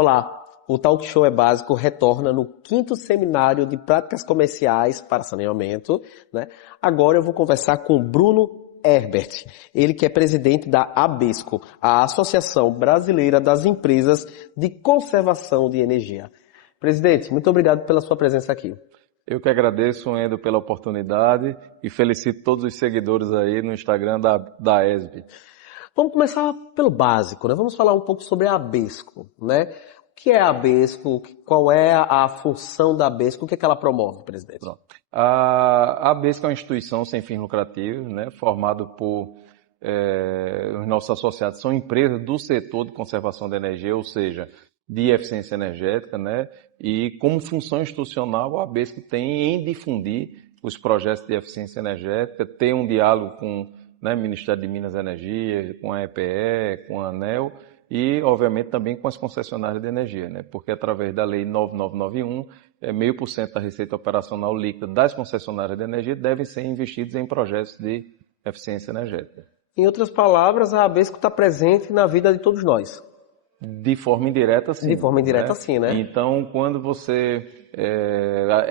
Olá, o Talk Show é Básico retorna no 5º Seminário de Práticas Comerciais para Saneamento, né? Agora eu vou conversar com Bruno Herbert, ele que é presidente da ABESCO, a Associação Brasileira das Empresas de Conservação de Energia. Presidente, muito obrigado pela sua presença aqui. Eu que agradeço, Endo, pela oportunidade e felicito todos os seguidores aí no Instagram da ESB. Vamos começar pelo básico, né? Vamos falar um pouco sobre a ABESCO, né? O que é a ABESCO? Qual é a função da ABESCO? O que é que ela promove, presidente? A ABESCO é uma instituição sem fins lucrativos, né? Formada por os nossos associados, são empresas do setor de conservação de energia, ou seja, de eficiência energética, né? E como função institucional, a ABESCO tem em difundir os projetos de eficiência energética, ter um diálogo com o Ministério de Minas e Energia, com a EPE, com a ANEEL e, obviamente, também com as concessionárias de energia, né? Porque através da Lei 9991, 0,5% da receita operacional líquida das concessionárias de energia devem ser investidos em projetos de eficiência energética. Em outras palavras, a ABESCO está presente na vida de todos nós. De forma indireta, sim. De forma indireta, né? Sim, né? Então, quando você...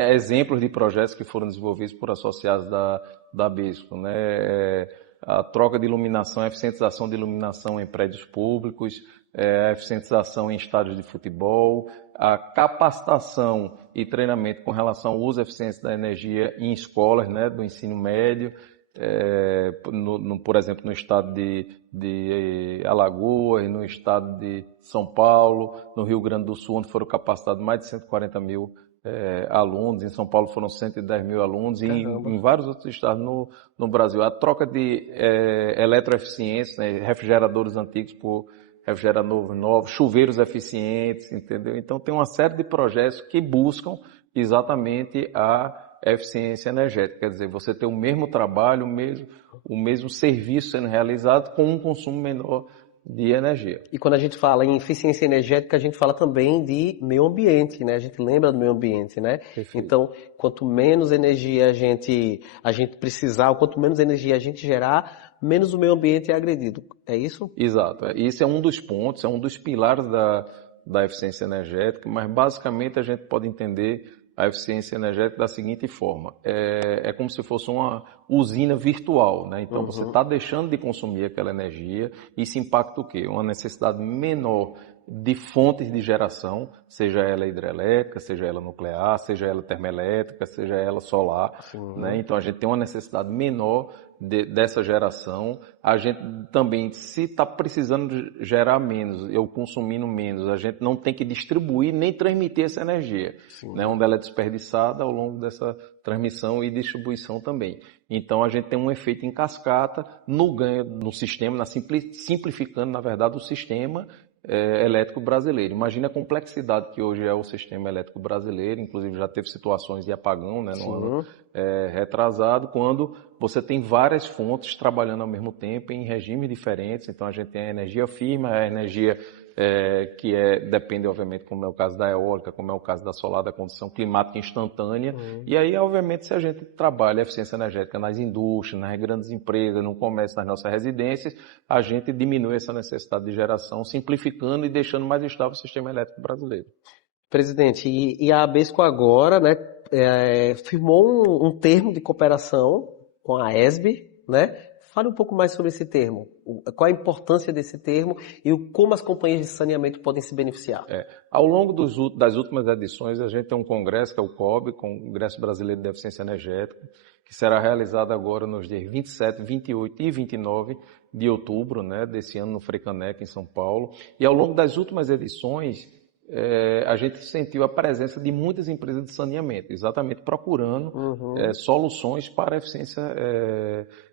exemplos de projetos que foram desenvolvidos por associados da ABESCO, né? A troca de iluminação, a eficientização de iluminação em prédios públicos, a eficientização em estádios de futebol, a capacitação e treinamento com relação ao uso eficiente da energia em escolas, né? Do ensino médio, por exemplo, no estado de Alagoas, no estado de São Paulo, no Rio Grande do Sul, onde foram capacitados mais de 140 mil alunos, em São Paulo foram 110 mil alunos, e em vários outros estados no Brasil. A troca de eletroeficiência, né, refrigeradores antigos por refrigeradores novos, chuveiros eficientes, entendeu? Então tem uma série de projetos que buscam exatamente a eficiência energética, quer dizer, você ter o mesmo trabalho, o mesmo serviço sendo realizado com um consumo menor de energia. E quando a gente fala em eficiência energética, a gente fala também de meio ambiente, né? A gente lembra do meio ambiente, né? Perfeito. Então, quanto menos energia a gente precisar, ou quanto menos energia a gente gerar, menos o meio ambiente é agredido. É isso? Exato. Isso é um dos pontos, é um dos pilares da eficiência energética, mas basicamente a gente pode entender a eficiência energética da seguinte forma: é como se fosse uma usina virtual, né? Então você está deixando de consumir aquela energia, isso impacta o quê? Uma necessidade menor de fontes de geração, seja ela hidrelétrica, seja ela nuclear, seja ela termoelétrica, seja ela solar, né? Então a gente tem uma necessidade menor dessa geração. A gente também, se está precisando gerar menos, ou consumindo menos, a gente não tem que distribuir nem transmitir essa energia, né? Onde ela é desperdiçada ao longo dessa transmissão e distribuição também. Então a gente tem um efeito em cascata no ganho no sistema, simplificando, na verdade, o sistema elétrico brasileiro. Imagina a complexidade que hoje é o sistema elétrico brasileiro, inclusive já teve situações de apagão, né, no ano retrasado, quando você tem várias fontes trabalhando ao mesmo tempo em regimes diferentes. Então a gente tem a energia firme, a energia que depende, obviamente, como é o caso da eólica, como é o caso da solar, da condição climática instantânea. E aí, obviamente, se a gente trabalha a eficiência energética nas indústrias, nas grandes empresas, no comércio, nas nossas residências, a gente diminui essa necessidade de geração, simplificando e deixando mais estável o sistema elétrico brasileiro. Presidente, e a ABESCO agora, né, firmou um termo de cooperação com a ESB, né? Fale um pouco mais sobre esse termo. Qual a importância desse termo e como as companhias de saneamento podem se beneficiar? Ao longo das últimas edições, a gente tem um congresso, que é o COB, Congresso Brasileiro de Eficiência Energética, que será realizado agora nos dias 27, 28 e 29 de outubro, né, desse ano no Frecanec, em São Paulo. E ao longo das últimas edições, a gente sentiu a presença de muitas empresas de saneamento, exatamente procurando soluções para a eficiência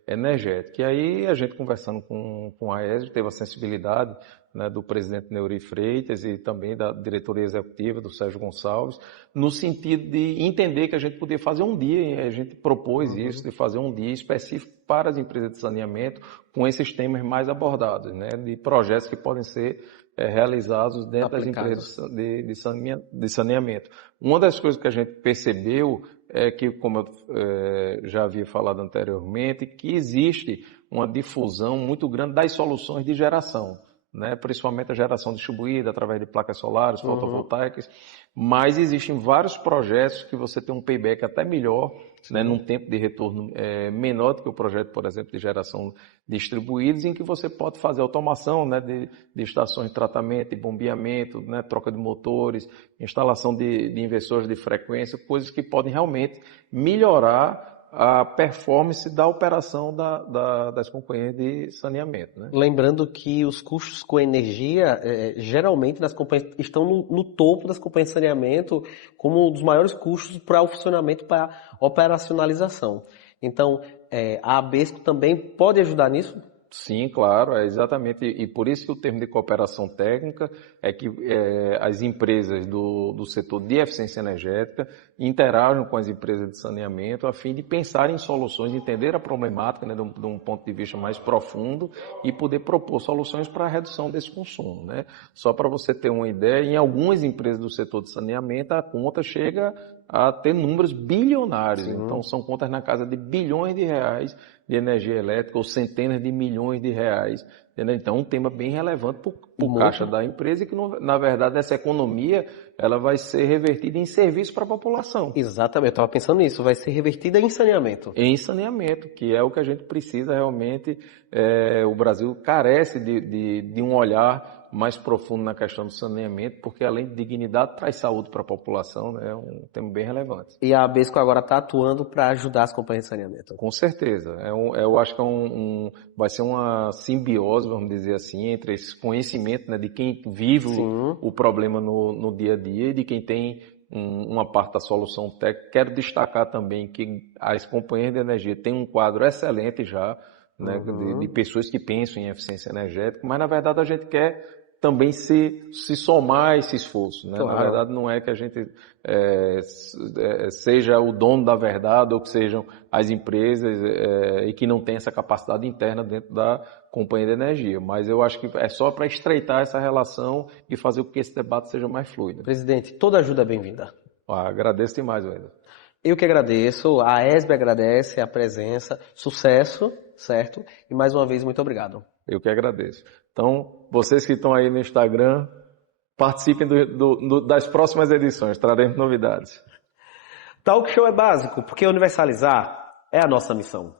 energética. E aí a gente, conversando com a ESB, teve a sensibilidade, né, do presidente Neuri Freitas e também da diretoria executiva, do Sérgio Gonçalves, no sentido de entender que a gente podia fazer um dia, e a gente propôs isso, de fazer um dia específico para as empresas de saneamento com esses temas mais abordados, né, de projetos que podem ser realizados dentro das empresas de saneamento. Uma das coisas que a gente percebeu é que, como eu já havia falado anteriormente, que existe uma difusão muito grande das soluções de geração, né? Principalmente a geração distribuída através de placas solares, fotovoltaicas, mas existem vários projetos que você tem um payback até melhor, né? Num tempo de retorno menor do que o projeto, por exemplo, de geração distribuídos, em que você pode fazer automação, né? de estações de tratamento, de bombeamento, né? Troca de motores, instalação de inversores de frequência, coisas que podem realmente melhorar a performance da operação das companhias de saneamento, né? Lembrando que os custos com energia, geralmente nas companhias, estão no topo das companhias de saneamento como um dos maiores custos para o funcionamento, para a operacionalização. Então, a ABESCO também pode ajudar nisso? Sim, claro, é exatamente, e por isso que o termo de cooperação técnica é que as empresas do setor de eficiência energética interagem com as empresas de saneamento a fim de pensar em soluções, entender a problemática, né, de um ponto de vista mais profundo e poder propor soluções para a redução desse consumo, né? Só para você ter uma ideia, em algumas empresas do setor de saneamento a conta chega a ter números bilionários. Sim. Então são contas na casa de bilhões de reais de energia elétrica ou centenas de milhões de reais. Entendeu? Então é um tema bem relevante para o caixa da empresa e que, na verdade, essa economia ela vai ser revertida em serviço para a população. Exatamente, eu estava pensando nisso, vai ser revertida em saneamento. Em saneamento, que é o que a gente precisa realmente. O Brasil carece de um olhar mais profundo na questão do saneamento, porque além de dignidade, traz saúde para a população, né? É um tema bem relevante. E a ABESCO agora está atuando para ajudar as companhias de saneamento? Com certeza. Eu acho que vai ser uma simbiose, vamos dizer assim, entre esse conhecimento, né, de quem vive o problema no dia a dia e de quem tem uma parte da solução técnica. Quero destacar também que as companhias de energia têm um quadro excelente já, né, de pessoas que pensam em eficiência energética, mas na verdade a gente quer também se somar a esse esforço, né? Claro. Na verdade não é que a gente seja o dono da verdade ou que sejam as empresas e que não tem essa capacidade interna dentro da companhia de energia, mas eu acho que é só para estreitar essa relação e fazer com que esse debate seja mais fluido. Presidente, toda ajuda é bem-vinda. Agradeço demais, Wendel. Eu que agradeço, a ESB agradece a presença, sucesso, certo? E mais uma vez, muito obrigado. Eu que agradeço. Então, vocês que estão aí no Instagram, participem das próximas edições, traremos novidades. Talk Show é básico, porque universalizar é a nossa missão.